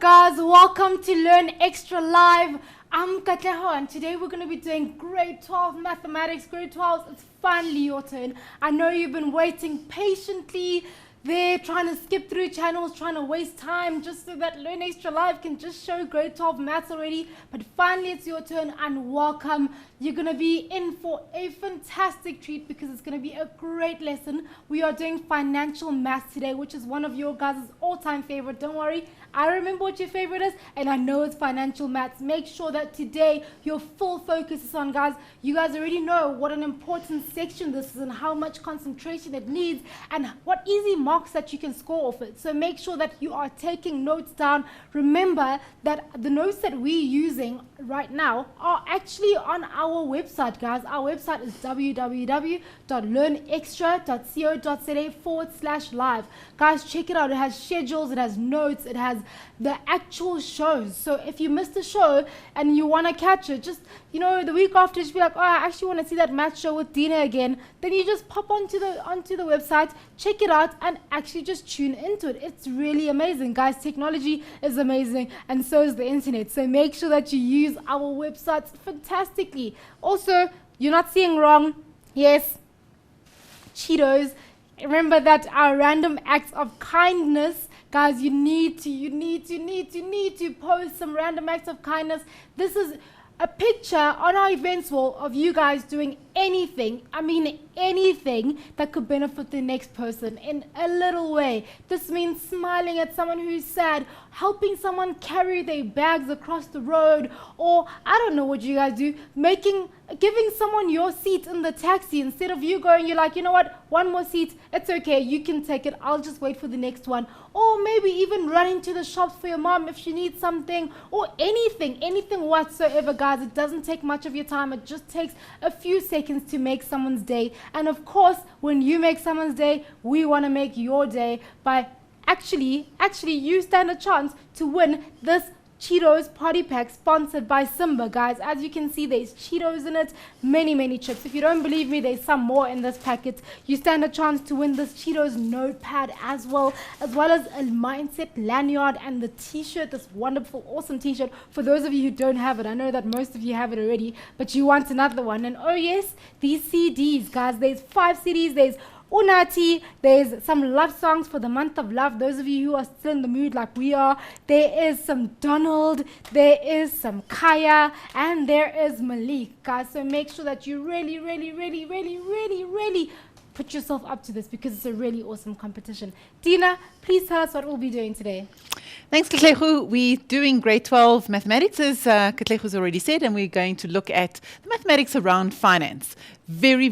guys, welcome to Learn Extra Live. I'm Katleho and today we're going to be doing grade 12 mathematics. Grade 12, it's finally your turn. I know you've been waiting patiently there, trying to skip through channels, trying to waste time just so that Learn Extra Live can just show grade 12 maths already. But finally it's your turn and welcome. You're going to be in for a fantastic treat because it's going to be a great lesson. We are doing financial maths today, which is one of your guys' all-time favorite. Don't worry, I remember what your favorite is and I know it's financial maths. Make sure that today your full focus is on, guys. You guys already know what an important section this is and how much concentration it needs and what easy marks that you can score off it. So make sure that you are taking notes down. Remember that the notes that we're using right now are actually on our website, guys. Our website is www.learnextra.co.za/live. Guys, check it out. It has schedules, it has notes, it has the actual shows. So if you missed a show and you want to catch it, just, you know, the week after, just be like, oh, I actually want to see that math show with Dina again. Then you just pop onto the website, check it out, and actually just tune into it. It's really amazing, guys. Technology is amazing, and so is the internet. So make sure that you use our websites fantastically. Also, you're not seeing wrong. Yes, Cheetos. Remember that our random acts of kindness, guys, you need to post some random acts of kindness. This is a picture on our events wall of you guys doing anything, I mean anything that could benefit the next person in a little way. This means smiling at someone who's sad, helping someone carry their bags across the road, or I don't know what you guys do, giving someone your seat in the taxi instead of you going, you're like, you know what, one more seat, it's okay, you can take it, I'll just wait for the next one. Or maybe even running to the shops for your mom if she needs something, or anything whatsoever, guys. It doesn't take much of your time. It just takes a few seconds to make someone's day. And of course, when you make someone's day, we want to make your day by actually you stand a chance to win this Cheetos party pack sponsored by Simba, guys. As you can see, there's Cheetos in it, many chips. If you don't believe me, there's some more in this packet. You stand a chance to win this Cheetos notepad as well as a mindset lanyard and the t-shirt, this wonderful, awesome t-shirt. For those of you who don't have it, I know that most of you have it already, but you want another one. And oh yes, these CDs, guys, there's 5 CDs. There's Unati, there's some love songs for the month of love, those of you who are still in the mood like we are. There is some Donald, there is some Kaya, and there is Malik, guys. So make sure that you really put yourself up to this because it's a really awesome competition. Dina, please tell us what we'll be doing today. Thanks, Katleho. We're doing grade 12 mathematics, as Katleho's already said, and we're going to look at the mathematics around finance. Very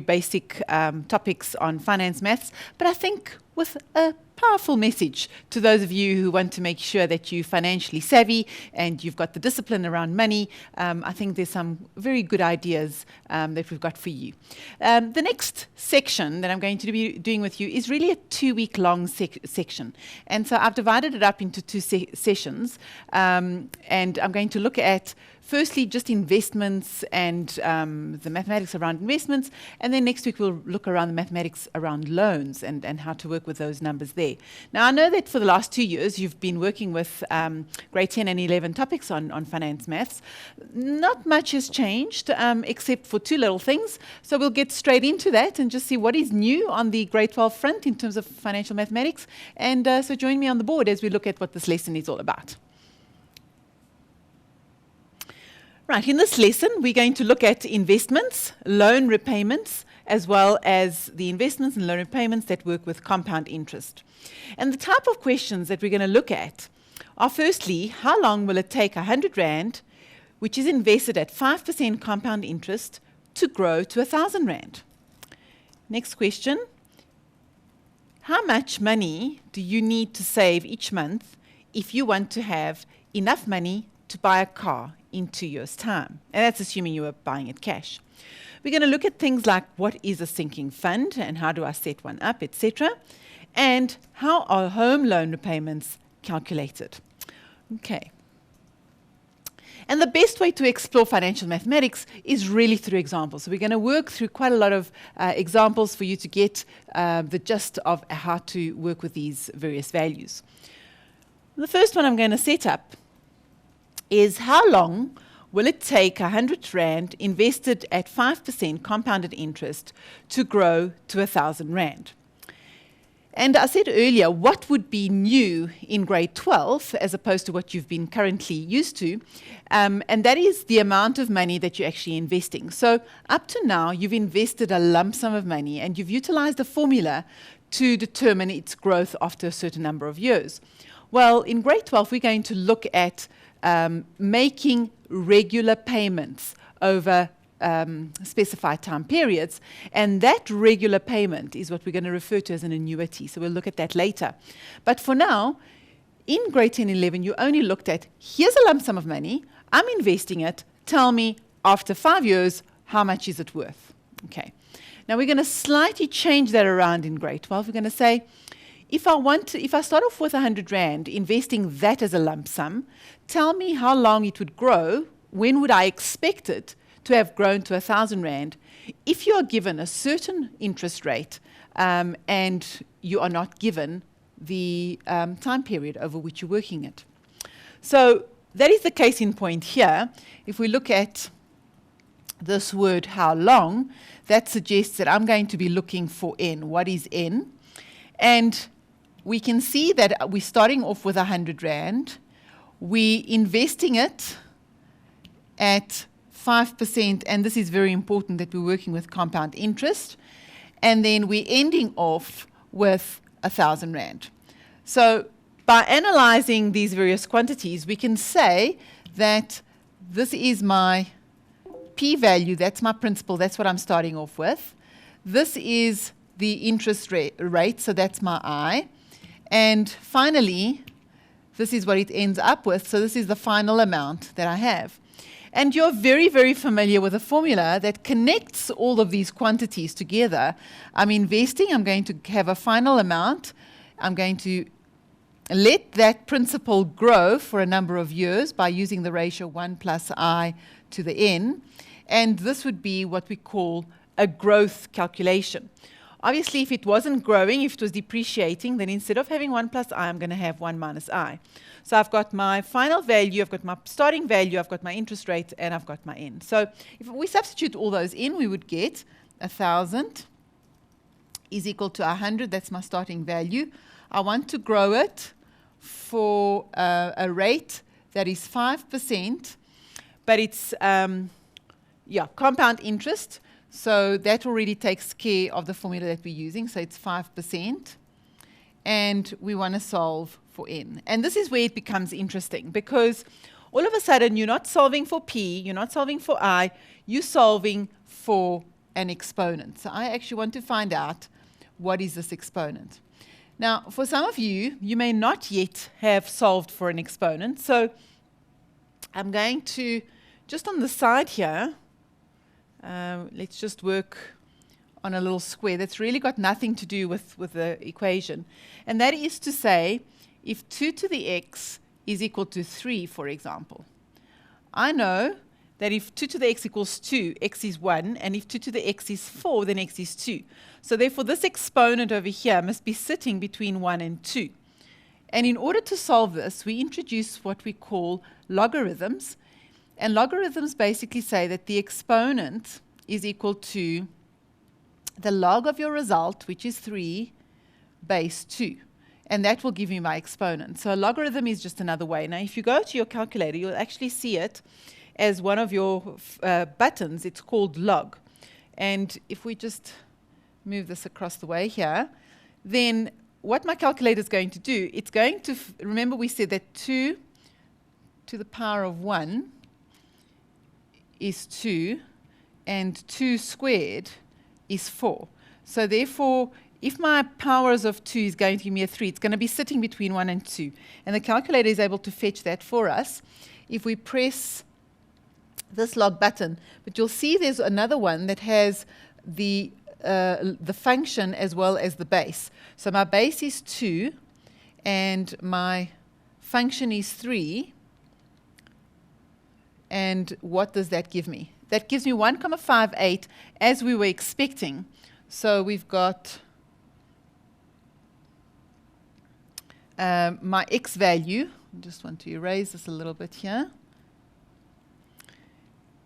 basic topics on finance maths, but I think with a powerful message to those of you who want to make sure that you're financially savvy and you've got the discipline around money. I think there's some very good ideas that we've got for you. The next section that I'm going to be doing with you is really a 2-week-long section. And so I've divided it up into 2 sessions. And I'm going to look at firstly, just investments and the mathematics around investments. And then next week, we'll look around the mathematics around loans and how to work with those numbers there. Now, I know that for the last 2 years, you've been working with grade 10 and 11 topics on finance maths. Not much has changed, except for 2 little things. So we'll get straight into that and just see what is new on the grade 12 front in terms of financial mathematics. And so join me on the board as we look at what this lesson is all about. Right, in this lesson, we're going to look at investments, loan repayments, as well as the investments and loan repayments that work with compound interest. And the type of questions that we're going to look at are firstly, how long will it take 100 Rand, which is invested at 5% compound interest, to grow to 1,000 Rand? Next question, how much money do you need to save each month if you want to have enough money to buy a car in 2 years' time? And that's assuming you are buying it cash. We're going to look at things like what is a sinking fund and how do I set one up, etc. And how are home loan repayments calculated? Okay. And the best way to explore financial mathematics is really through examples. So we're going to work through quite a lot of examples for you to get the gist of how to work with these various values. The first one I'm going to set up is how long will it take 100 Rand invested at 5% compounded interest to grow to 1,000 Rand? And I said earlier, what would be new in grade 12 as opposed to what you've been currently used to? And that is the amount of money that you're actually investing. So up to now, you've invested a lump sum of money and you've utilized a formula to determine its growth after a certain number of years. Well, in grade 12, we're going to look at making regular payments over specified time periods, and that regular payment is what we're going to refer to as an annuity. So we'll look at that later. But for now, in grade 10 and 11, you only looked at, here's a lump sum of money, I'm investing it, tell me after 5 years, how much is it worth? Okay. Now we're going to slightly change that around in grade 12. We're going to say, if I start off with 100 Rand, investing that as a lump sum, tell me how long it would grow, when would I expect it to have grown to 1,000 Rand if you are given a certain interest rate and you are not given the time period over which you're working it. So that is the case in point here. If we look at this word, how long, that suggests that I'm going to be looking for N. What is N? And we can see that we're starting off with 100 Rand. We're investing it at 5%, and this is very important that we're working with compound interest, and then we're ending off with 1,000 Rand. So by analyzing these various quantities, we can say that this is my p-value, that's my principal, that's what I'm starting off with. This is the interest rate, so that's my I. And finally, this is what it ends up with, so this is the final amount that I have. And you're very, very familiar with a formula that connects all of these quantities together. I'm investing, I'm going to have a final amount. I'm going to let that principal grow for a number of years by using the ratio 1 plus I to the n. And this would be what we call a growth calculation. Obviously, if it wasn't growing, if it was depreciating, then instead of having 1 plus I, I'm going to have 1 minus I. So I've got my final value, I've got my starting value, I've got my interest rate, and I've got my n. So if we substitute all those in, we would get 1,000 is equal to 100. That's my starting value. I want to grow it for a rate that is 5%, but it's compound interest. So that already takes care of the formula that we're using. So it's 5%. And we want to solve for n. And this is where it becomes interesting, because all of a sudden you're not solving for p, you're not solving for I, you're solving for an exponent. So I actually want to find out what is this exponent. Now, for some of you, you may not yet have solved for an exponent. So I'm going to, just on the side here, let's just work on a little square that's really got nothing to do with the equation. And that is to say, if 2 to the x is equal to 3, for example, I know that if 2 to the x equals 2, x is 1, and if 2 to the x is 4, then x is 2. So therefore, this exponent over here must be sitting between 1 and 2. And in order to solve this, we introduce what we call logarithms. And logarithms basically say that the exponent is equal to the log of your result, which is 3, base 2. And that will give you my exponent. So a logarithm is just another way. Now, if you go to your calculator, you'll actually see it as one of your buttons. It's called log. And if we just move this across the way here, then what my calculator is going to do, it's going to, remember we said that 2 to the power of 1 is 2, and 2 squared is 4. So therefore, if my powers of 2 is going to give me a 3, it's going to be sitting between 1 and 2. And the calculator is able to fetch that for us if we press this log button. But you'll see there's another one that has the function as well as the base. So my base is 2, and my function is 3. And what does that give me? That gives me 1,58 as we were expecting. So we've got my x value, I just want to erase this a little bit here.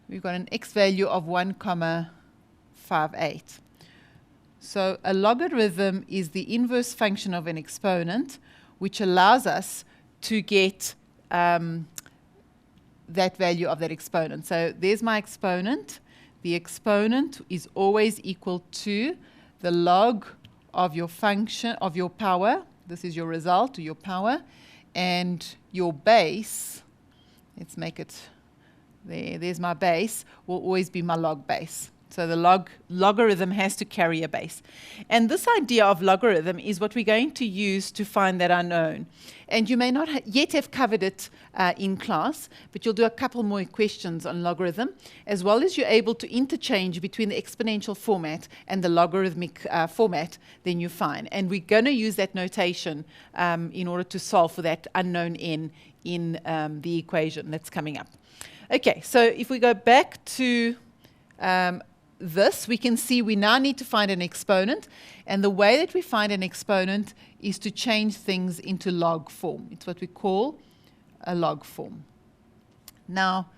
We've got an x value of 1,58. So a logarithm is the inverse function of an exponent, which allows us to get that value of that exponent. So there's my exponent. The exponent is always equal to the log of your function, of your power. This is your result, or your power. And your base, let's make it there. There's my base, will always be my log base. So the logarithm has to carry a base. And this idea of logarithm is what we're going to use to find that unknown. And you may not yet have covered it in class, but you'll do a couple more questions on logarithm, as well as you're able to interchange between the exponential format and the logarithmic format, then you find. And we're going to use that notation in order to solve for that unknown n in the equation that's coming up. Okay, so if we go back to this, we can see we now need to find an exponent, and the way that we find an exponent is to change things into log form. It's what we call a log form. Now,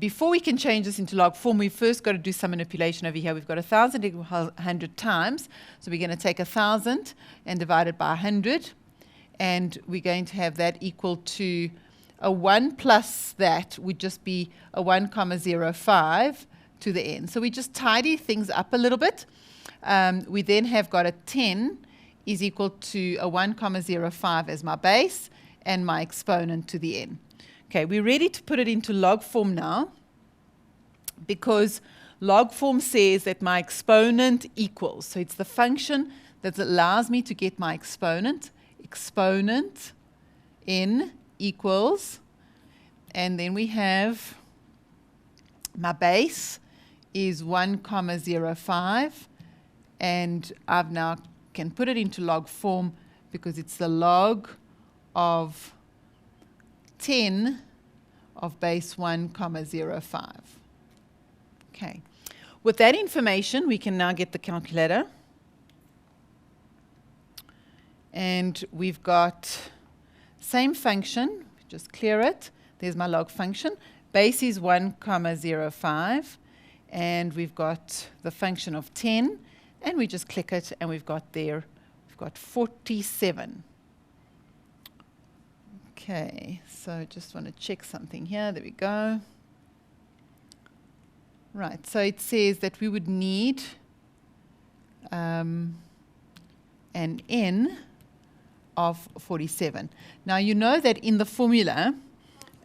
before we can change this into log form, we've first got to do some manipulation over here. We've got 1,000 equals 100 times, so we're going to take 1,000 and divide it by 100, and we're going to have that equal to a 1 plus that would just be a 1,05 to the n. So we just tidy things up a little bit. We then have got a 10 is equal to a 1,05 as my base and my exponent to the n. Okay, we're ready to put it into log form now, because log form says that my exponent equals. So it's the function that allows me to get my exponent. Exponent n equals, and then we have my base is 1,05, and I've now can put it into log form because it's the log of 10 of base 1,05. Okay. With that information, we can now get the calculator. And we've got same function, just clear it. There's my log function. Base is 1,05. And we've got the function of 10. And we just click it, and we've got 47. Okay, so just want to check something here. There we go. Right, so it says that we would need an n of 47. Now you know that in the formula,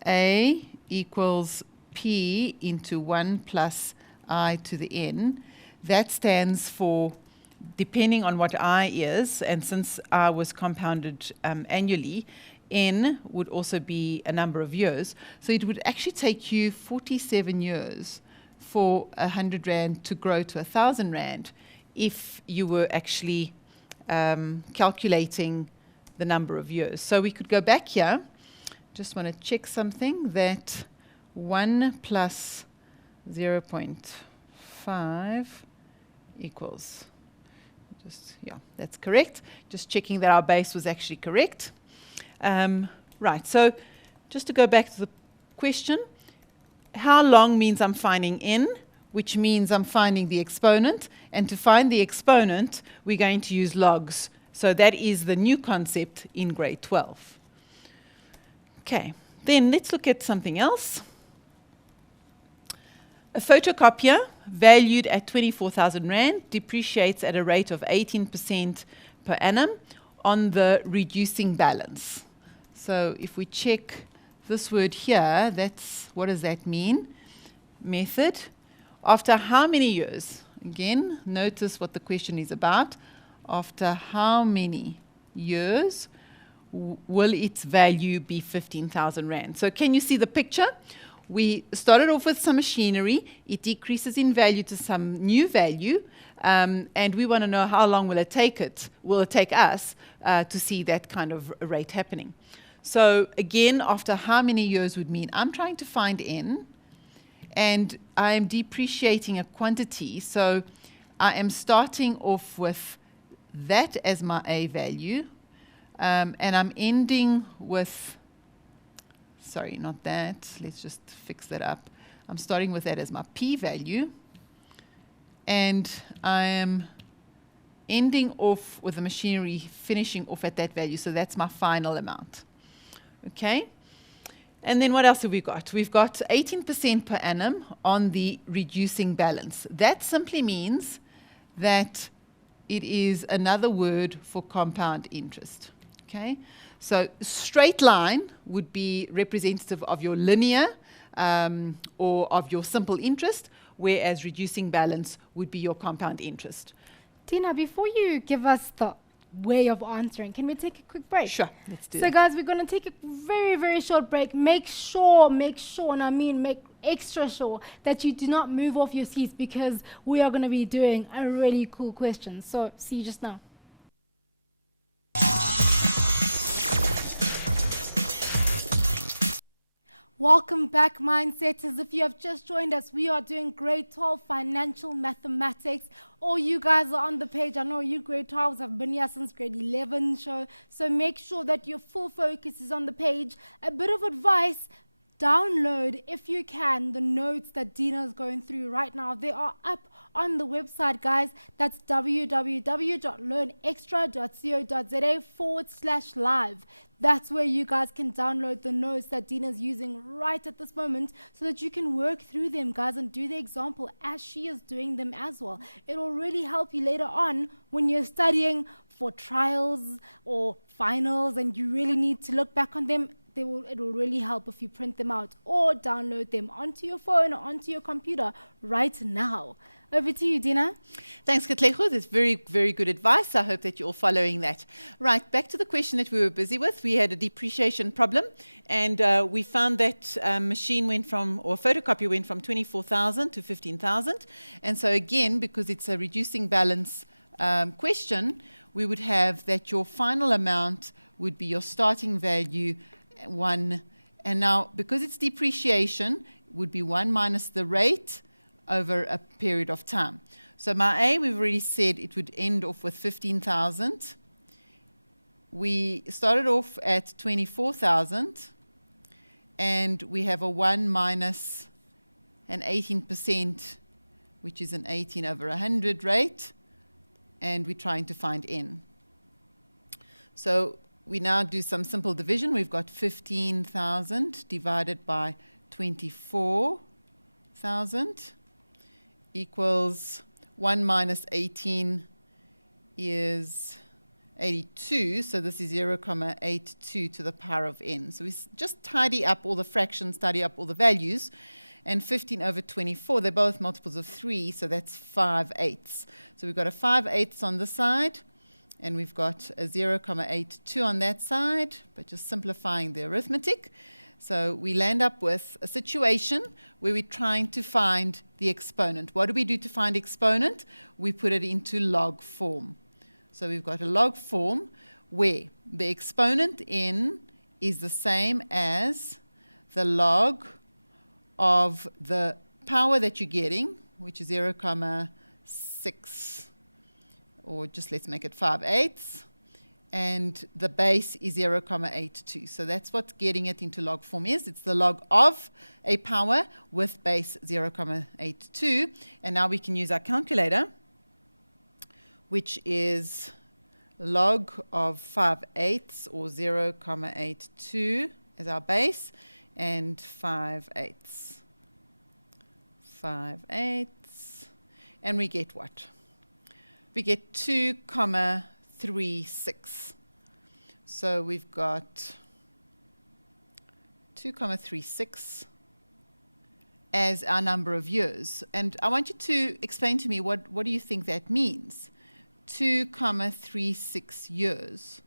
a equals p into 1 plus I to the n. That stands for, depending on what I is, and since I was compounded annually, n would also be a number of years. So it would actually take you 47 years for 100 Rand to grow to 1,000 Rand if you were actually calculating the number of years. So we could go back here. Just want to check something, that 1 plus 0.5 equals, yeah, that's correct. Just checking that our base was actually correct. Right, so just to go back to the question, how long means I'm finding n, which means I'm finding the exponent. And to find the exponent, we're going to use logs. So that is the new concept in grade 12. Okay, then let's look at something else. A photocopier valued at 24,000 Rand depreciates at a rate of 18% per annum on the reducing balance. So if we check this word here, that's, what does that mean? Method. After how many years? Again, notice what the question is about. After how many years will its value be 15,000 Rand? So can you see the picture? We started off with some machinery. It decreases in value to some new value, and we want to know how long will it take us to see that kind of rate happening. So again, after how many years would mean I'm trying to find n, and I'm depreciating a quantity. So I am starting off with that as my a value. And I'm ending with, sorry, not that. Let's just fix that up. I'm starting with that as my p-value. And I am ending off with the machinery finishing off at that value. So that's my final amount. Okay? And then what else have we got? We've got 18% per annum on the reducing balance. That simply means that it is another word for compound interest. Okay? So straight line would be representative of your linear or of your simple interest, whereas reducing balance would be your compound interest. Tina, before you give us the way of answering, can we take a quick break? Sure, let's do So that. guys, we're going to take a very, very short break. Make sure, and I mean make extra sure that you do not move off your seats, because we are going to be doing a really cool question. So see you just now. Welcome back, Mindsetters. If you have just joined us, we are doing grade 12 financial mathematics. All you guys are on the page. I know you grade 12s have been here since grade 11 show. So make sure that your full focus is on the page. A bit of advice, download, if you can, the notes that Dina is going through right now. They are up on the website, guys. That's www.learnextra.co.za/live. That's where you guys can download the notes that Dina's using right at this moment, so that you can work through them, guys, and do the example as she is doing them as well. It'll really help you later on when you're studying for trials or finals and you really need to look back on them. It will really help if you print them out or download them onto your phone or onto your computer right now. Over to you, Dina. Thanks, Katlego. That's very, very good advice. I hope that you're all following that. Right, back to the question that we were busy with. We had a depreciation problem, and we found that machine went from, or photocopy went from 24,000 to 15,000. And so again, because it's a reducing balance question, we would have that your final amount would be your starting value 1. And now, because it's depreciation, it would be 1 minus the rate over a period of time. So my A, we've already said it would end off with 15,000. We started off at 24,000, and we have a 1 minus an 18%, which is an 18 over 100 rate, and we're trying to find N. So we now do some simple division. We've got 15,000 divided by 24,000 equals 1 minus 18 is 82. So this is 0.82 to the power of n. So we just tidy up all the fractions, tidy up all the values. And 15 over 24, they're both multiples of 3, so that's 5/8. So we've got a 5/8 on this side, and we've got a 0.82 on that side, but just simplifying the arithmetic. So we land up with a situation where we're trying to find the exponent. What do we do to find exponent? We put it into log form. So we've got a log form where the exponent n is the same as the log of the power that you're getting, which is 0.6, or just let's make it 5/8. And the base is 0.82. So that's what getting it into log form is. It's the log of a power with base 0.82. And now we can use our calculator, which is log of 5/8 or 0.82 as our base, and 5/8. 5/8. And we get what? We get 2.36. So we've got 2.36 as our number of years. And I want you to explain to me what do you think that means? 2.36 years.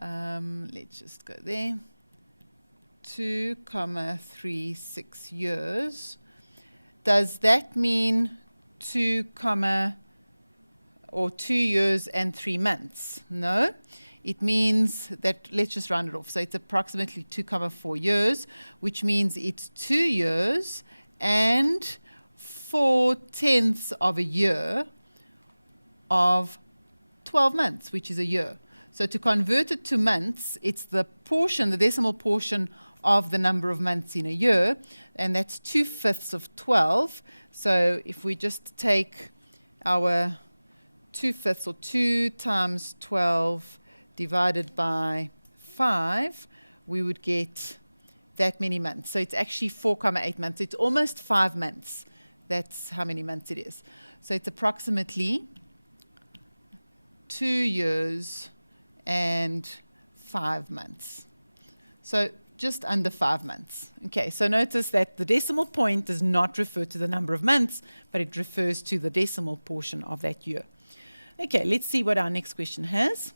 Let's just go there. 2.36 years. Does that mean 2 years and 3 months? No. It means that, let's just round it off. So it's approximately 2.4 years, which means it's 2 years and 4/10 of a year of 12 months, which is a year. So to convert it to months, it's the portion, the decimal portion of the number of months in a year, and that's 2/5 of 12. So if we just take our 2/5, or 2 times 12 divided by 5, we would get that many months. So it's actually 4,8 months. It's almost 5 months. That's how many months it is. So it's approximately 2 years and 5 months. So just under 5 months. Okay, so notice that the decimal point does not refer to the number of months, but it refers to the decimal portion of that year. Okay, let's see what our next question has.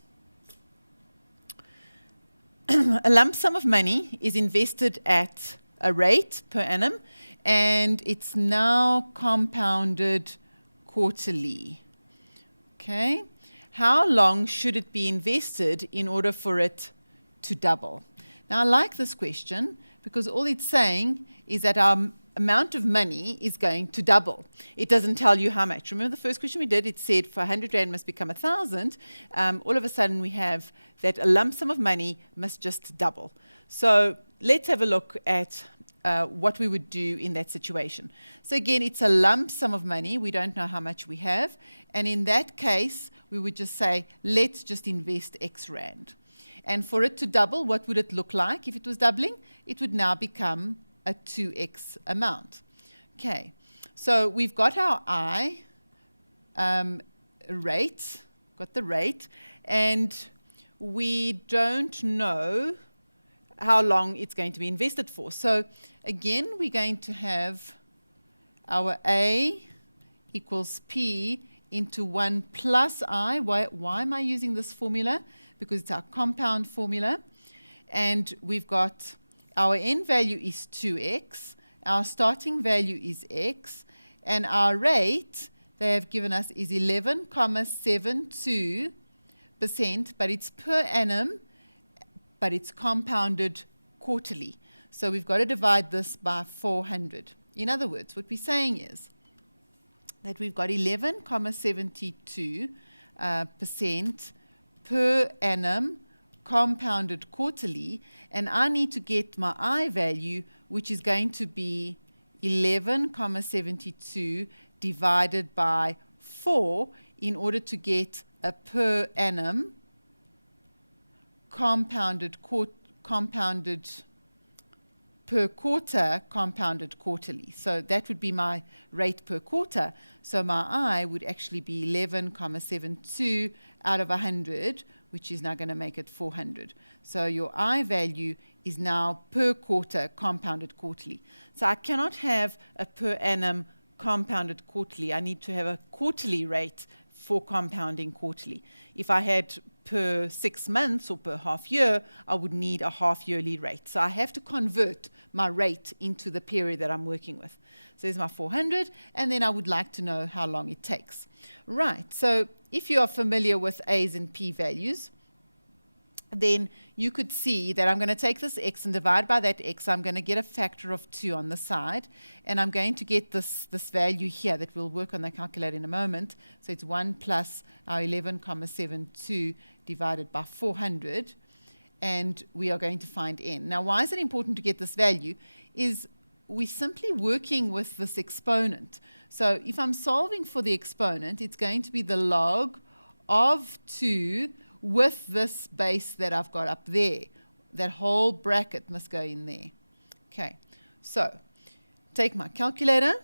A lump sum of money is invested at a rate per annum, and it's now compounded quarterly. Okay, how long should it be invested in order for it to double? Now, I like this question because all it's saying is that our amount of money is going to double. It doesn't tell you how much. Remember the first question we did, it said for 100 Rand must become 1,000. All of a sudden we have that a lump sum of money must just double. So let's have a look at what we would do in that situation. So again, it's a lump sum of money. We don't know how much we have. And in that case, we would just say, let's just invest X Rand. And for it to double, what would it look like if it was doubling? It would now become a 2x amount. Okay, so we've got our I rate, got the rate, and we don't know how long it's going to be invested for. So again, we're going to have our A equals P into 1 plus I. Why am I using this formula? Because it's our compound formula. And we've got our n value is 2x, our starting value is x, and our rate they have given us is 11.72%, but it's per annum, but it's compounded quarterly. So we've got to divide this by 400. In other words, what we're saying is that we've got 11.72% per annum compounded quarterly, and I need to get my I value, which is going to be 11.72 divided by 4 in order to get a per annum compounded per quarter compounded quarterly. So that would be my rate per quarter. So my I would actually be 11.72 out of 100, which is now going to make it 400. So your I value is now per quarter compounded quarterly. So I cannot have a per annum compounded quarterly. I need to have a quarterly rate for compounding quarterly. If I had per 6 months or per half year, I would need a half yearly rate. So I have to convert my rate into the period that I'm working with. So there's my 400, and then I would like to know how long it takes. Right, so if you are familiar with A's and P values, then you could see that I'm going to take this x and divide by that x. I'm going to get a factor of 2 on the side, and I'm going to get this value here that we'll work on the calculator in a moment. So it's 1 plus our 11.72 divided by 400, and we are going to find n. Now, why is it important to get this value? Is we're simply working with this exponent. So if I'm solving for the exponent, it's going to be the log of 2 with this base that I've got up there. That whole bracket must go in there. Okay, so take my calculator.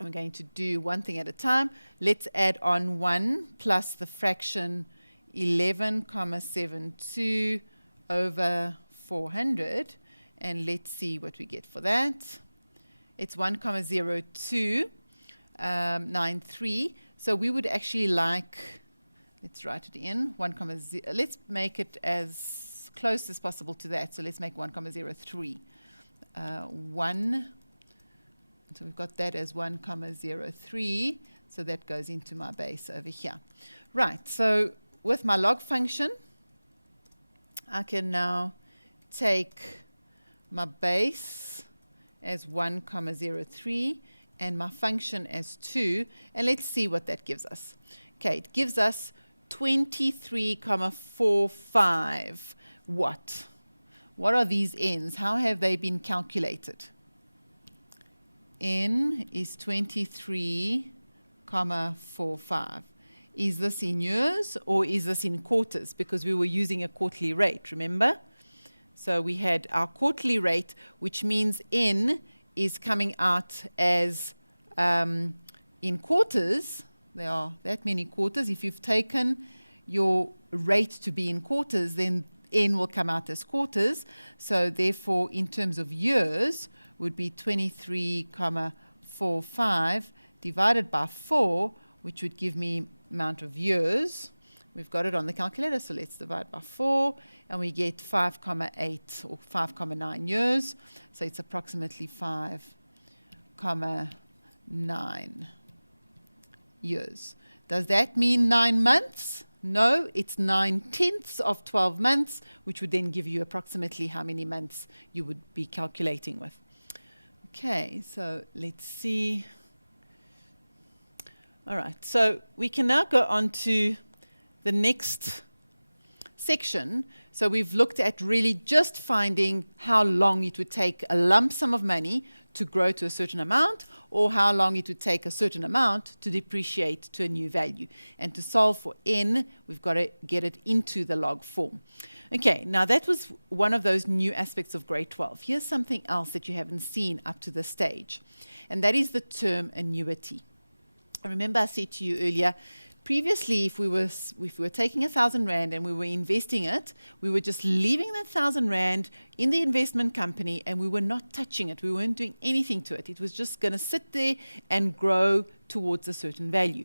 I'm going to do one thing at a time. Let's add on 1 plus the fraction 11.72 over 400. And let's see what we get for that. It's 1.0293. So we would actually like, let's write it in, 1.0. Let's make it as close as possible to that. So let's make 1.03. 1. So we've got that as 1.03. So that goes into my base over here. Right. So with my log function, I can now take my base as 1.03 and my function as 2, and let's see what that gives us. Okay, it gives us 23,45. What? What are these n's? How have they been calculated? N is 23,45. Is this in years or is this in quarters? Because we were using a quarterly rate, remember? So we had our quarterly rate, which means N is coming out as in quarters. There are that many quarters. If you've taken your rate to be in quarters, then N will come out as quarters. So therefore, in terms of years, would be 23,45 divided by 4, which would give me amount of years. We've got it on the calculator, so let's divide by 4, and we get 5,8 or 5,9 years. So it's approximately 5,9 years. Does that mean 9 months? No, it's 9/10 of 12 months, which would then give you approximately how many months you would be calculating with. Okay, so let's see. All right, so we can now go on to the next section. So we've looked at really just finding how long it would take a lump sum of money to grow to a certain amount, or how long it would take a certain amount to depreciate to a new value. And to solve for n, we've got to get it into the log form. Okay, now that was one of those new aspects of grade 12. Here's something else that you haven't seen up to this stage, and that is the term annuity. Remember I said to you earlier, previously if we were taking 1,000 Rand and we were investing it, we were just leaving that 1,000 Rand in the investment company and we were not touching it. We weren't doing anything to it. It was just going to sit there and grow towards a certain value.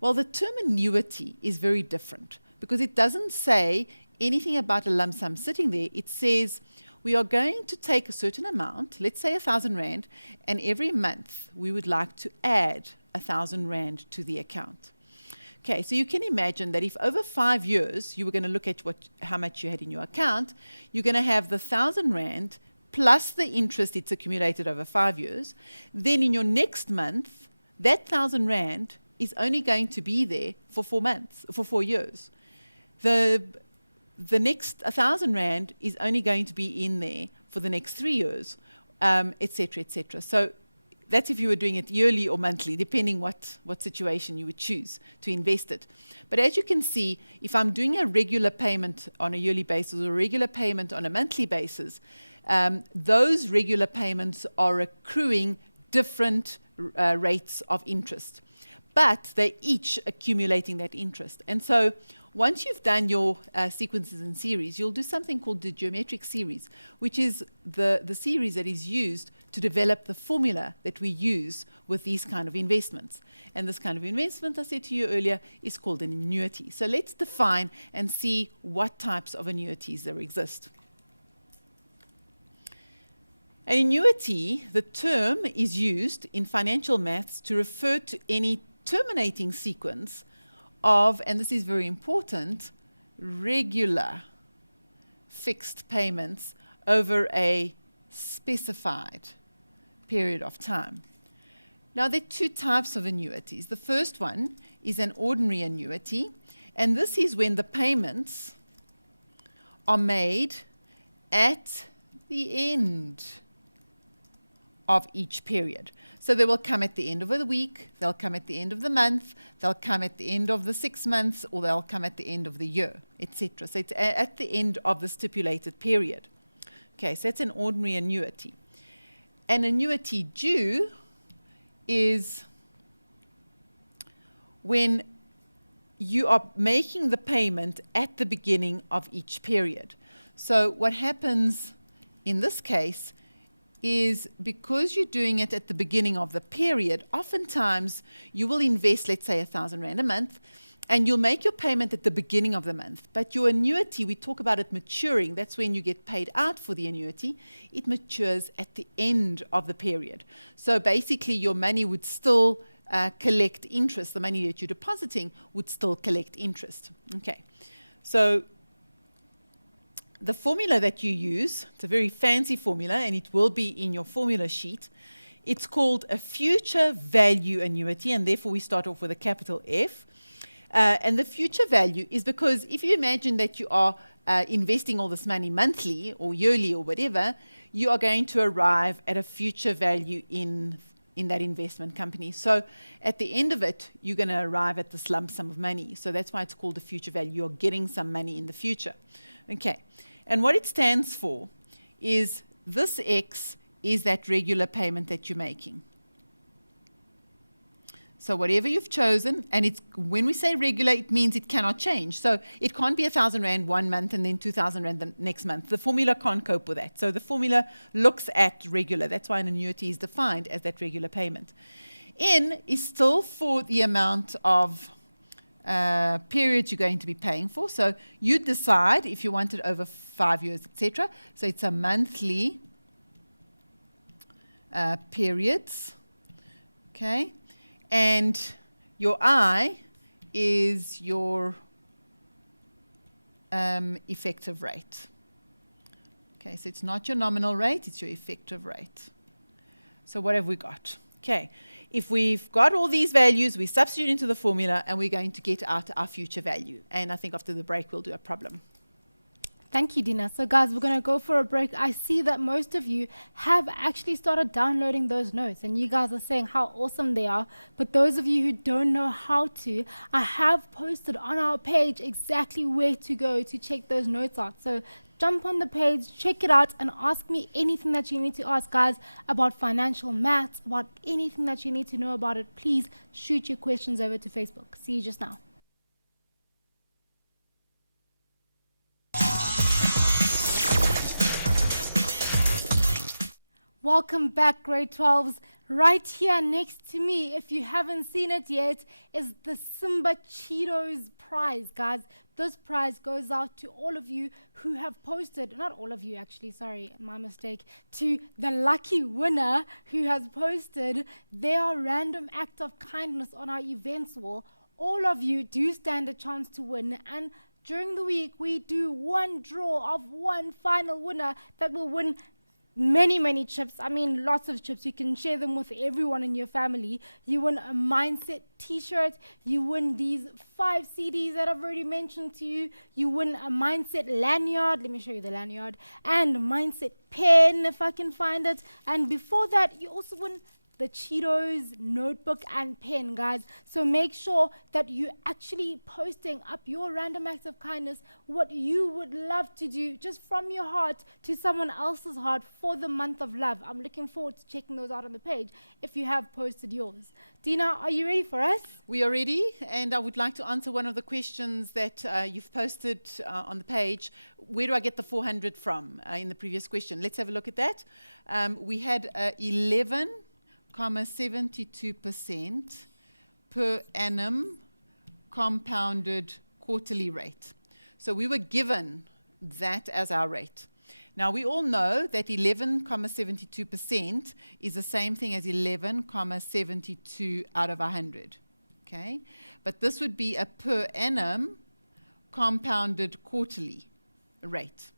Well, the term annuity is very different because it doesn't say anything about a lump sum sitting there. It says we are going to take a certain amount, let's say 1,000 Rand, and every month we would like to add 1,000 Rand to the account. Okay, so you can imagine that if over 5 years you were going to look at how much you had in your account, you're going to have the 1,000 Rand plus the interest it's accumulated over 5 years. Then in your next month, that 1,000 Rand is only going to be there for 4 months, for 4 years. The next 1,000 Rand is only going to be in there for the next 3 years, etc., etc. So that's if you were doing it yearly or monthly, depending what situation you would choose to invest it. But as you can see, if I'm doing a regular payment on a yearly basis or a regular payment on a monthly basis, those regular payments are accruing different rates of interest. But they're each accumulating that interest. And so once you've done your sequences and series, you'll do something called the geometric series, which is the series that is used to develop the formula that we use with these kind of investments. And this kind of investment, I said to you earlier, is called an annuity. So let's define and see what types of annuities there exist. An annuity, the term is used in financial maths to refer to any terminating sequence of, and this is very important, regular fixed payments over a specified period of time. Now, there are 2 types of annuities. The first one is an ordinary annuity, and this is when the payments are made at the end of each period. So they will come at the end of the week, they'll come at the end of the month, they'll come at the end of the 6 months, or they'll come at the end of the year, etc. So it's at the end of the stipulated period. Okay, so that's an ordinary annuity. An annuity due is when you are making the payment at the beginning of each period. So what happens in this case is because you're doing it at the beginning of the period, oftentimes you will invest, let's say, 1,000 Rand a month, and you'll make your payment at the beginning of the month. But your annuity, we talk about it maturing, that's when you get paid out for the annuity, it matures at the end of the period. So basically your money would still collect interest, the money that you're depositing would still collect interest. Okay, so the formula that you use, it's a very fancy formula, and it will be in your formula sheet. It's called a future value annuity, and therefore we start off with a capital F. And the future value is because if you imagine that you are investing all this money monthly or yearly or whatever, you are going to arrive at a future value in that investment company. So at the end of it, you're going to arrive at this lump sum of money. So that's why it's called the future value. You're getting some money in the future. Okay. And what it stands for is this X is that regular payment that you're making. So whatever you've chosen, and it's when we say regular, it means it cannot change. So it can't be 1,000 Rand one month and then 2,000 Rand the next month. The formula can't cope with that. So the formula looks at regular. That's why an annuity is defined as that regular payment. N is still for the amount of periods you're going to be paying for. So you decide if you want it over 5 years, etc. So it's a monthly periods. Okay. And your I is your effective rate. Okay, so it's not your nominal rate, it's your effective rate. So what have we got? Okay, if we've got all these values, we substitute into the formula and we're going to get out our future value. And I think after the break, we'll do a problem. Thank you, Dina. So guys, we're going to go for a break. I see that most of you have actually started downloading those notes and you guys are saying how awesome they are. But those of you who don't know how to, I have posted on our page exactly where to go to check those notes out. So jump on the page, check it out, and ask me anything that you need to ask, guys, about financial maths, about anything that you need to know about it. Please shoot your questions over to Facebook. See you just now. Welcome back, grade 12s. Right here next to me, if you haven't seen it yet, is the Simba Cheetos prize, guys. This prize goes out to all of you who have posted, not all of you actually, sorry, my mistake, to the lucky winner who has posted their random act of kindness on our events wall. All of you do stand a chance to win, and during the week, we do one draw of one final winner that will win many chips. I mean, lots of chips. You can share them with everyone in your family. You win a mindset t-shirt. You win these 5 CDs that I've already mentioned to you. You win a mindset lanyard. Let me show you the lanyard. And a mindset pen, if I can find it. And before that, you also win the Cheetos notebook and pen, guys. So make sure that you're actually posting up your random acts of kindness, what you would love to do just from your heart to someone else's heart for the month of love. I'm looking forward to checking those out on the page if you have posted yours. Dina, are you ready for us? We are ready, and I would like to answer one of the questions that you've posted on the page. Where do I get the 400 from in the previous question? Let's have a look at that. We had 11.72% per annum compounded quarterly rate. So we were given that as our rate. Now we all know that 11.72% is the same thing as 11.72 out of 100. Okay? But this would be a per annum compounded quarterly rate.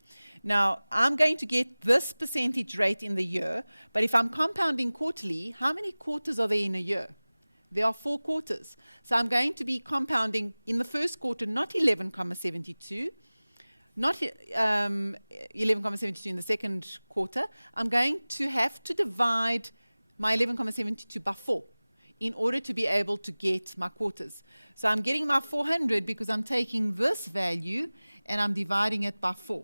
Now, I'm going to get this percentage rate in the year, but if I'm compounding quarterly, how many quarters are there in a year? There are 4 quarters. So I'm going to be compounding in the first quarter, not 11.72, not 11.72 in the second quarter. I'm going to have to divide my 11.72 by 4 in order to be able to get my quarters. So I'm getting my 400 because I'm taking this value and I'm dividing it by 4.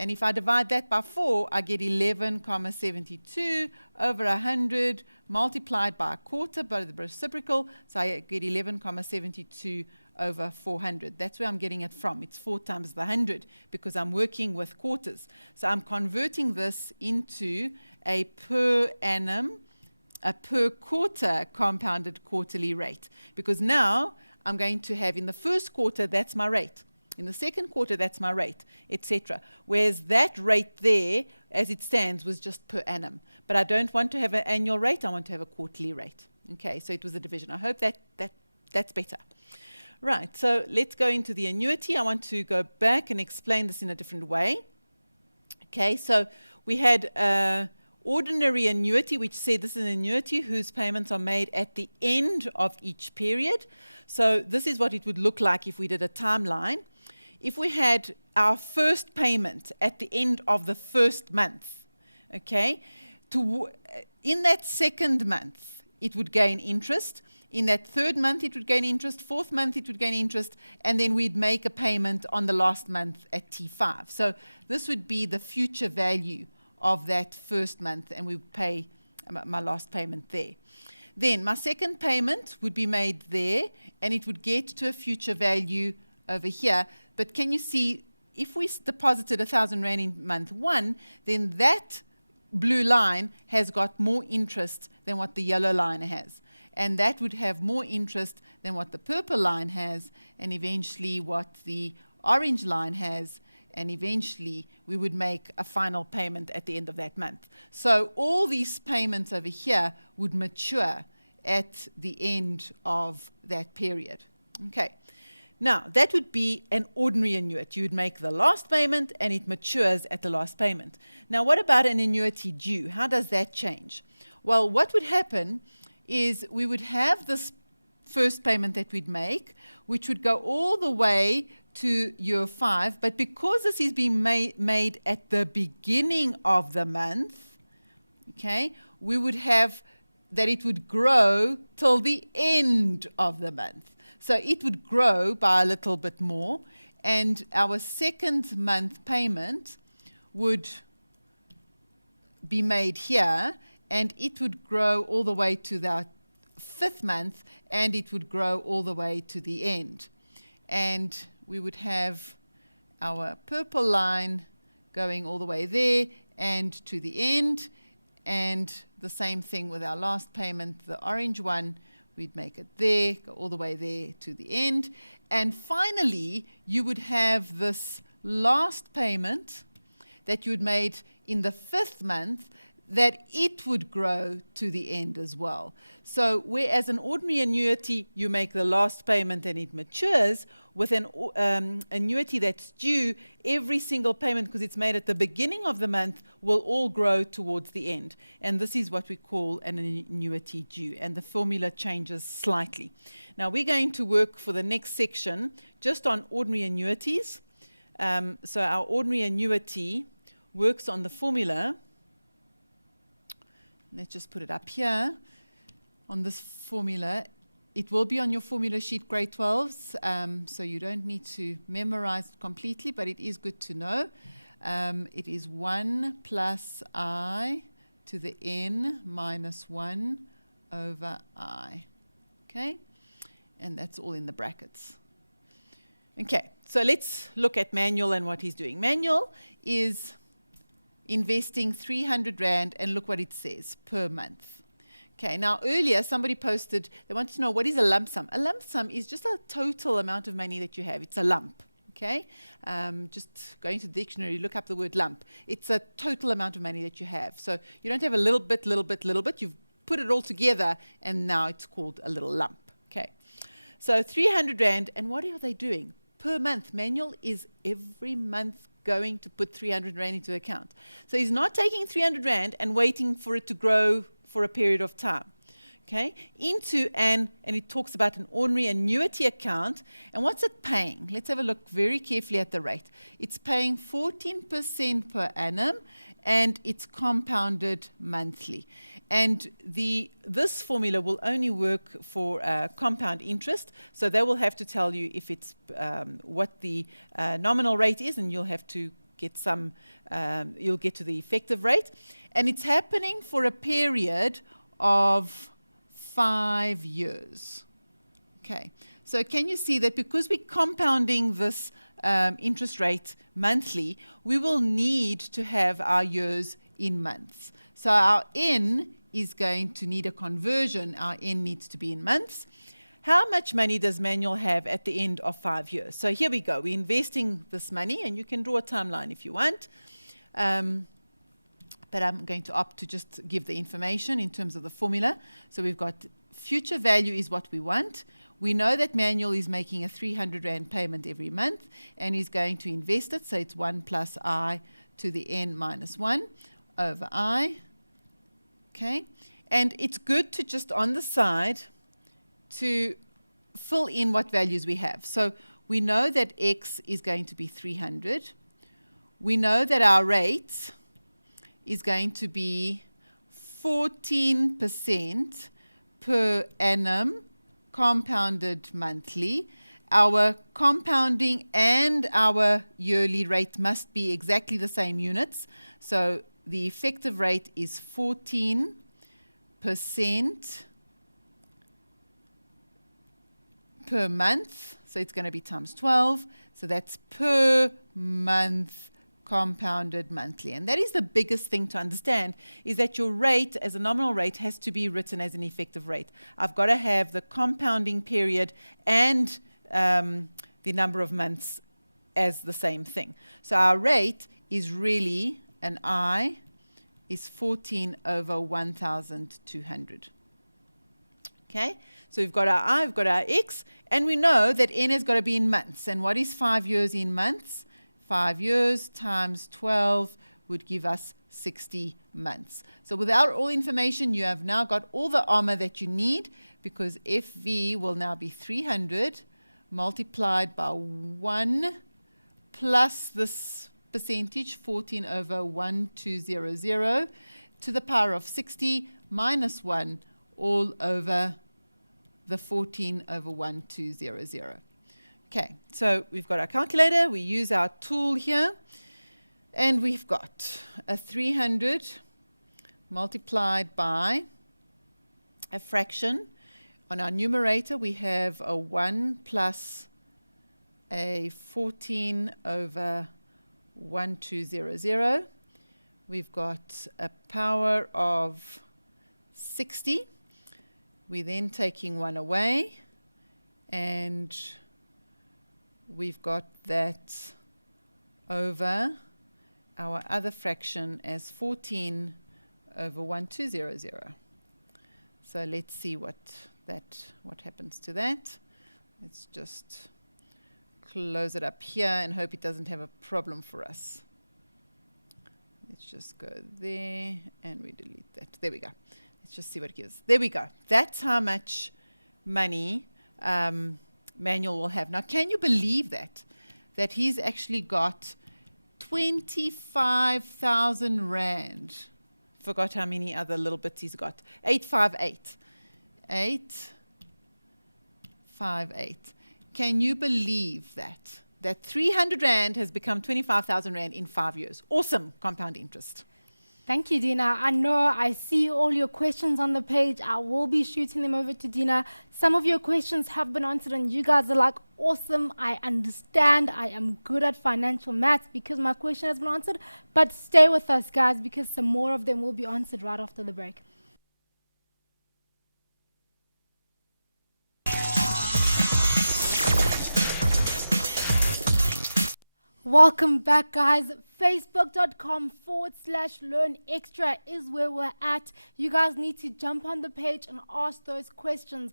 And if I divide that by 4, I get 11.72 over 100 multiplied by a quarter by the reciprocal. So I get 11.72 over 400. That's where I'm getting it from. It's 4 times the 100 because I'm working with quarters. So I'm converting this into a per annum, a per quarter compounded quarterly rate. Because now I'm going to have in the first quarter, that's my rate. In the second quarter, that's my rate, etc. Whereas that rate there, as it stands, was just per annum. But I don't want to have an annual rate. I want to have a quarterly rate. Okay, so it was a division. I hope that's better. Right, so let's go into the annuity. I want to go back and explain this in a different way. Okay, so we had ordinary annuity, which said this is an annuity whose payments are made at the end of each period. So this is what it would look like if we did a timeline. If we had our first payment at the end of the first month, okay, in that second month, it would gain interest. In that third month, it would gain interest. Fourth month, it would gain interest. And then we'd make a payment on the last month at T5. So this would be the future value of that first month, and we would pay my last payment there. Then my second payment would be made there, and it would get to a future value over here. But can you see, if we deposited 1,000 Rand in month 1, then that blue line has got more interest than what the yellow line has. And that would have more interest than what the purple line has, and eventually what the orange line has, and eventually we would make a final payment at the end of that month. So all these payments over here would mature at the end of that period. Okay. Now, that would be an ordinary annuity. You would make the last payment, and it matures at the last payment. Now, what about an annuity due? How does that change? Well, what would happen is we would have this first payment that we'd make, which would go all the way to year 5, but because this is being made at the beginning of the month, okay, we would have that it would grow till the end of the month. So it would grow by a little bit more, and our second month payment would be made here, and it would grow all the way to the 5th month, and it would grow all the way to the end. And we would have our purple line going all the way there and to the end, and the same thing with our last payment, the orange one, we'd make it there, go all the way there to the end. And finally, you would have this last payment that you had made in the 5th month, that it would grow to the end as well. So whereas an ordinary annuity, you make the last payment and it matures, with an annuity that's due, every single payment, because it's made at the beginning of the month, will all grow towards the end. And this is what we call an annuity due, and the formula changes slightly. Now we're going to work for the next section just on ordinary annuities. So our ordinary annuity works on the formula. Let's just put it up here on this formula. It will be on your formula sheet, grade 12s, so you don't need to memorize it completely, but it is good to know. It is 1 plus I to the n minus 1 over I. Okay? And that's all in the brackets. Okay, so let's look at Manuel and what he's doing. Manuel is investing 300 Rand, and look what it says, per month. Okay, now earlier somebody posted, they wanted to know what is a lump sum. A lump sum is just a total amount of money that you have. It's a lump, okay? Just going to the dictionary, look up the word lump. It's a total amount of money that you have. So you don't have a little bit, little bit, little bit. You've put it all together, and now it's called a little lump, okay? So 300 Rand, and what are they doing? Per month. Manuel is every month going to put 300 Rand into account. So he's not taking 300 Rand and waiting for it to grow for a period of time. Okay? Into and it talks about an ordinary annuity account. And what's it paying? Let's have a look very carefully at the rate. It's paying 14% per annum, and it's compounded monthly. And this formula will only work for compound interest, so they will have to tell you if it's what the nominal rate is, and you'll have to get some, you'll get to the effective rate. And it's happening for a period of 5 years. Okay, so can you see that because we're compounding this interest rate monthly, we will need to have our years in months. So our N is going to need a conversion. Our N needs to be in months. How much money does Manuel have at the end of 5 years? So here we go. We're investing this money, and you can draw a timeline if you want. But I'm going to opt to just give the information in terms of the formula. So we've got future value is what we want. We know that Manuel is making a 300 Rand payment every month, and he's going to invest it. So it's 1 plus I to the n minus 1 over I Okay? And it's good to just on the side to fill in what values we have. So we know that X is going to be 300. We know that our rate is going to be 14% per annum compounded monthly. Our compounding and our yearly rate must be exactly the same units. So the effective rate is 14% per month. So it's going to be times 12. So that's per month compounded monthly. And that is the biggest thing to understand, is that your rate as a nominal rate has to be written as an effective rate. I've got to have the compounding period and the number of months as the same thing. So our rate is really, an I is 14 over 1,200. Okay, so we've got our I, we've got our X, and we know that N has got to be in months. And what is 5 years in months? 5 years times 12 would give us 60 months. So without all information, you have now got all the armor that you need, because FV will now be 300 multiplied by 1 plus this percentage, 14 over 1200, to the power of 60 minus 1 all over the 14 over 1200. Okay, so we've got our calculator, we use our tool here, and we've got a 300 multiplied by a fraction. On our numerator, we have a 1 plus a 14 over 1200. We've got a power of 60. We're then taking 1 away, and we've got that over our other fraction as 14 over 1200. So let's see what happens to that. Let's just close it up here and hope it doesn't have a problem for us. Let's just go there and we delete that. There we go. Let's just see what it gives. There we go. That's how much money Manuel will have. Now, can you believe that he's actually got 25,000 rand? Forgot how many other little bits he's got. 858. 858. Can you believe that? That 300 rand has become 25,000 rand in 5 years. Awesome compound interest. Thank you, Dina. I know I see all your questions on the page. I will be shooting them over to Dina. Some of your questions have been answered, and you guys are like, awesome, I understand. I am good at financial maths because my question has been answered. But stay with us, guys, because some more of them will be answered right after the break. Welcome back, guys. Facebook.com/learn extra is where we're at. You guys need to jump on the page and ask those questions.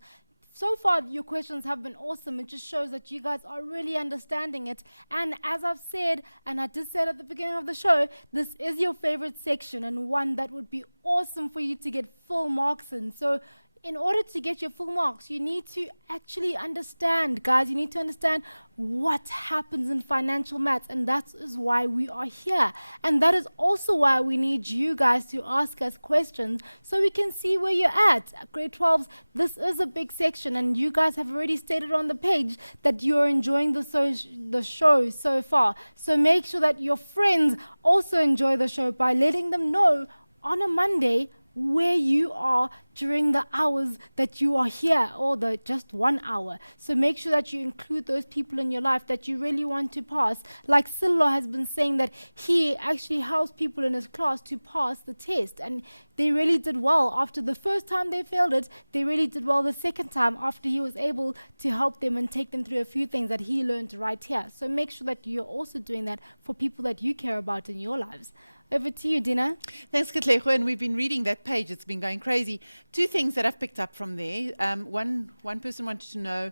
So far, your questions have been awesome. It just shows that you guys are really understanding it. And as I've said, and I did say it at the beginning of the show, this is your favorite section and one that would be awesome for you to get full marks in. So in order to get your full marks, you need to actually understand, guys, you need to understand what happens in financial maths, and that is why we are here. And that is also why we need you guys to ask us questions so we can see where you're at. Grade 12s, this is a big section, and you guys have already stated on the page that you're enjoying the show so far. So make sure that your friends also enjoy the show by letting them know on a Monday where you are during the hours that you are here, or the just 1 hour. So make sure that you include those people in your life that you really want to pass. Like Silo has been saying that he actually helps people in his class to pass the test, and they really did well. After the first time they failed it, they really did well the second time after he was able to help them and take them through a few things that he learned right here. So make sure that you're also doing that for people that you care about in your lives. Over to you, Dina. Thanks, Katlego. And we've been reading that page. It's been going crazy. 2 things that I've picked up from there. One person wanted to know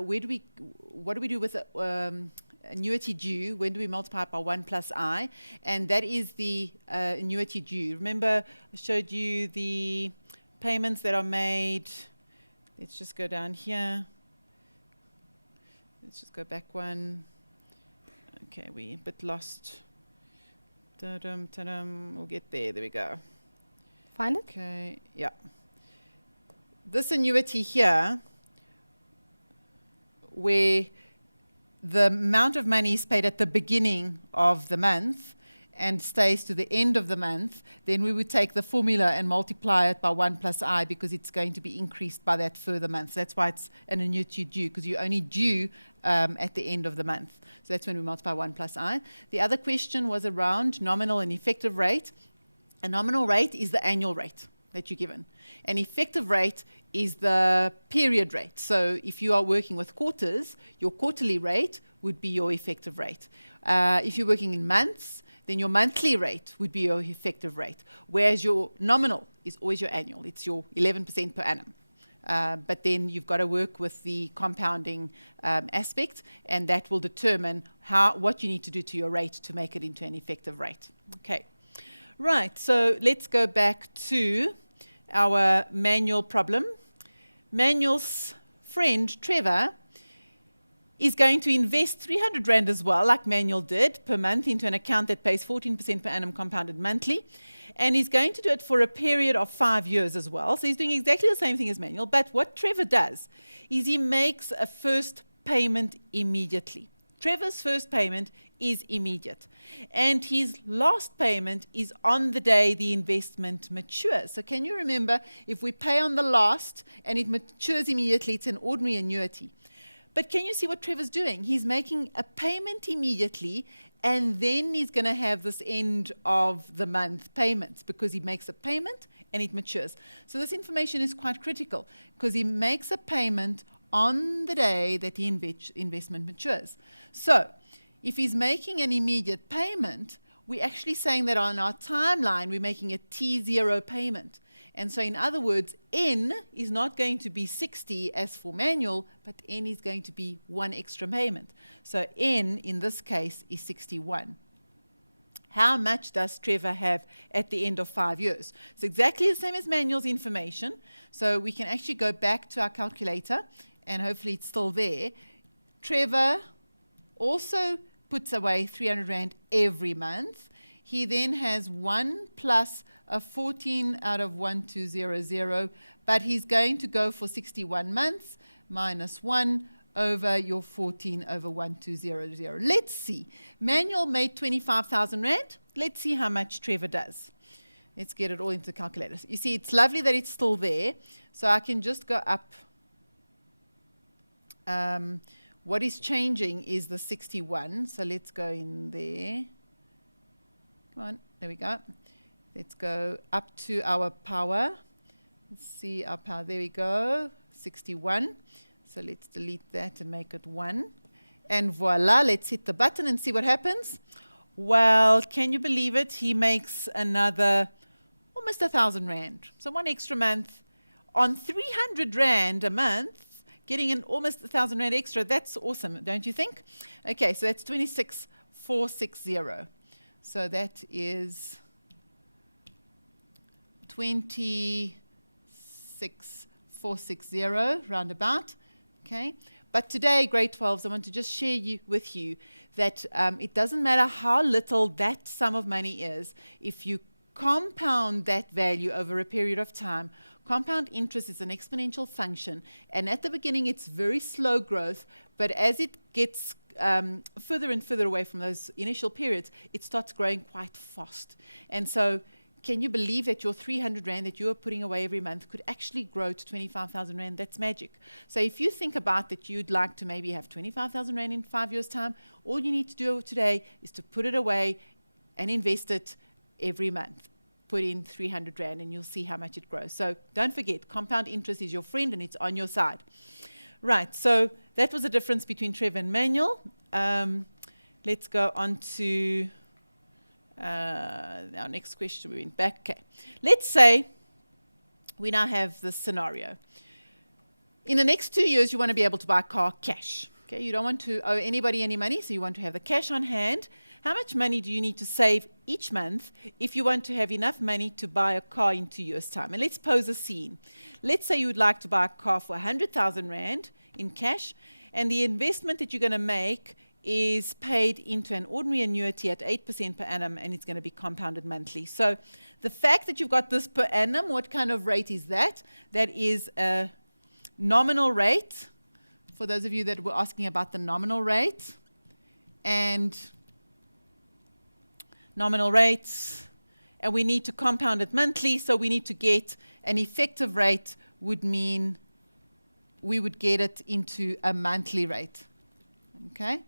what do we do with annuity due, when do we multiply it by 1 plus I? And that is the annuity due. Remember, I showed you the payments that are made. Let's just go down here. Let's just go back one. Okay, we're a bit lost. Ta-dum, ta-dum. We'll get there. There we go. Find it? Okay, yeah. This annuity here, where the amount of money is paid at the beginning of the month and stays to the end of the month, then we would take the formula and multiply it by 1 plus I, because it's going to be increased by that further month. That's why it's an annuity due, because you're only due at the end of the month. So that's when we multiply 1 plus I. The other question was around nominal and effective rate. A nominal rate is the annual rate that you're given. An effective rate is the period rate. So if you are working with quarters, your quarterly rate would be your effective rate. If you're working in months, then your monthly rate would be your effective rate, whereas your nominal is always your annual. It's your 11% per annum. But then you've got to work with the compounding aspect, and that will determine what you need to do to your rate to make it into an effective rate. Okay. Right, so let's go back to our manual problem. Manuel's friend, Trevor, is going to invest 300 Rand as well, like Manuel did, per month into an account that pays 14% per annum compounded monthly. And he's going to do it for a period of 5 years as well. So he's doing exactly the same thing as Manuel. But what Trevor does is he makes a first payment immediately. Trevor's first payment is immediate. And his last payment is on the day the investment matures. So can you remember, if we pay on the last and it matures immediately, it's an ordinary annuity. But can you see what Trevor's doing? He's making a payment immediately, and then he's going to have this end of the month payments, because he makes a payment and it matures. So this information is quite critical, because he makes a payment on the day that the investment matures. So if he's making an immediate payment, we're actually saying that on our timeline, we're making a T0 payment. And so in other words, N is not going to be 60 as for Manuel, but N is going to be 1 extra payment. So N in this case is 61. How much does Trevor have at the end of 5 years? It's exactly the same as Manuel's information. So we can actually go back to our calculator, and hopefully it's still there. Trevor also puts away 300 Rand every month. He then has 1 plus a 14 out of 1200, but he's going to go for 61 months minus 1 over your 14 over 1200. Let's see. Manuel made 25,000 Rand. Let's see how much Trevor does. Let's get it all into the calculator. You see, it's lovely that it's still there. So I can just go up. What is changing is the 61. So let's go in there. Come on. There we go. Let's go up to our power. Let's see our power. There we go. 61. So let's delete that and make it 1. And voila, let's hit the button and see what happens. Well, can you believe it? He makes another almost 1,000 Rand. So 1 extra month on 300 Rand a month, getting an almost 1,000 Rand extra. That's awesome, don't you think? Okay, so that's 26,460. So that is 26,460 roundabout. Okay, but today, grade 12s, I want to just share with you that it doesn't matter how little that sum of money is. If you compound that value over a period of time, compound interest is an exponential function, and at the beginning it's very slow growth, but as it gets further and further away from those initial periods, it starts growing quite fast. And so can you believe that your 300 Rand that you are putting away every month could actually grow to 25,000 Rand? That's magic. So if you think about that you'd like to maybe have 25,000 Rand in 5 years' time, all you need to do today is to put it away and invest it every month. Put in 300 Rand and you'll see how much it grows. So don't forget, compound interest is your friend and it's on your side. Right, so that was the difference between Trevor and Manuel. Let's go on to our next question. We went back. Okay. Let's say we now have this scenario. In the next 2 years, you want to be able to buy a car cash. Okay, you don't want to owe anybody any money, so you want to have the cash on hand. How much money do you need to save each month if you want to have enough money to buy a car in 2 years' time? And let's pose a scene. Let's say you would like to buy a car for 100,000 Rand in cash, and the investment that you're going to make is paid into an ordinary annuity at 8% per annum, and it's going to be compounded monthly. So the fact that you've got this per annum, what kind of rate is that? That is a nominal rate, for those of you that were asking about the nominal rate. And nominal rates, and we need to compound it monthly, so we need to get an effective rate would mean we would get it into a monthly rate. Okay?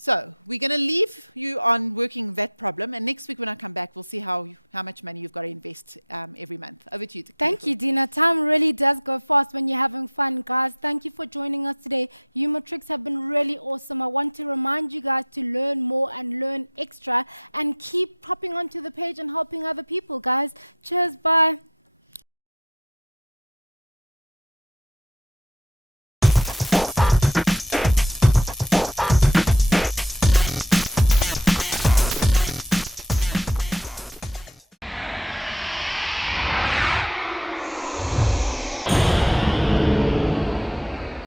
So we're going to leave you on working that problem, and next week when I come back, we'll see how much money you've got to invest every month. Over to you. Thank you, Dina. Time really does go fast when you're having fun, guys. Thank you for joining us today. Human tricks have been really awesome. I want to remind you guys to learn more and learn extra, and keep popping onto the page and helping other people, guys. Cheers, bye.